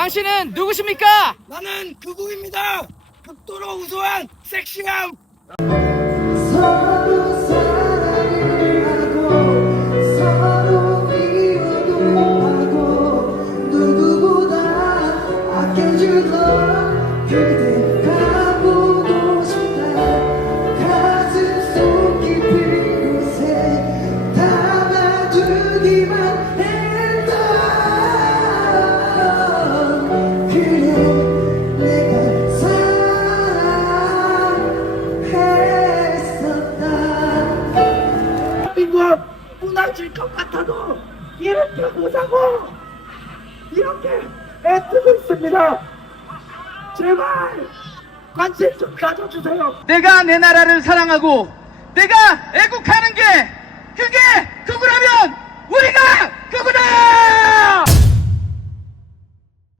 당신은 누구십니까? 나는 그국입니다. 극도로 우수한 섹시함. 서로 사랑을 하고 서로 미워도 하고 누구보다 아껴주던 그대 대한민국 무너질 것 같아도 이렇게 보자고 이렇게 애쓰고 있습니다. 제발 관심 좀 가져주세요. 내가 내 나라를 사랑하고 내가 애국하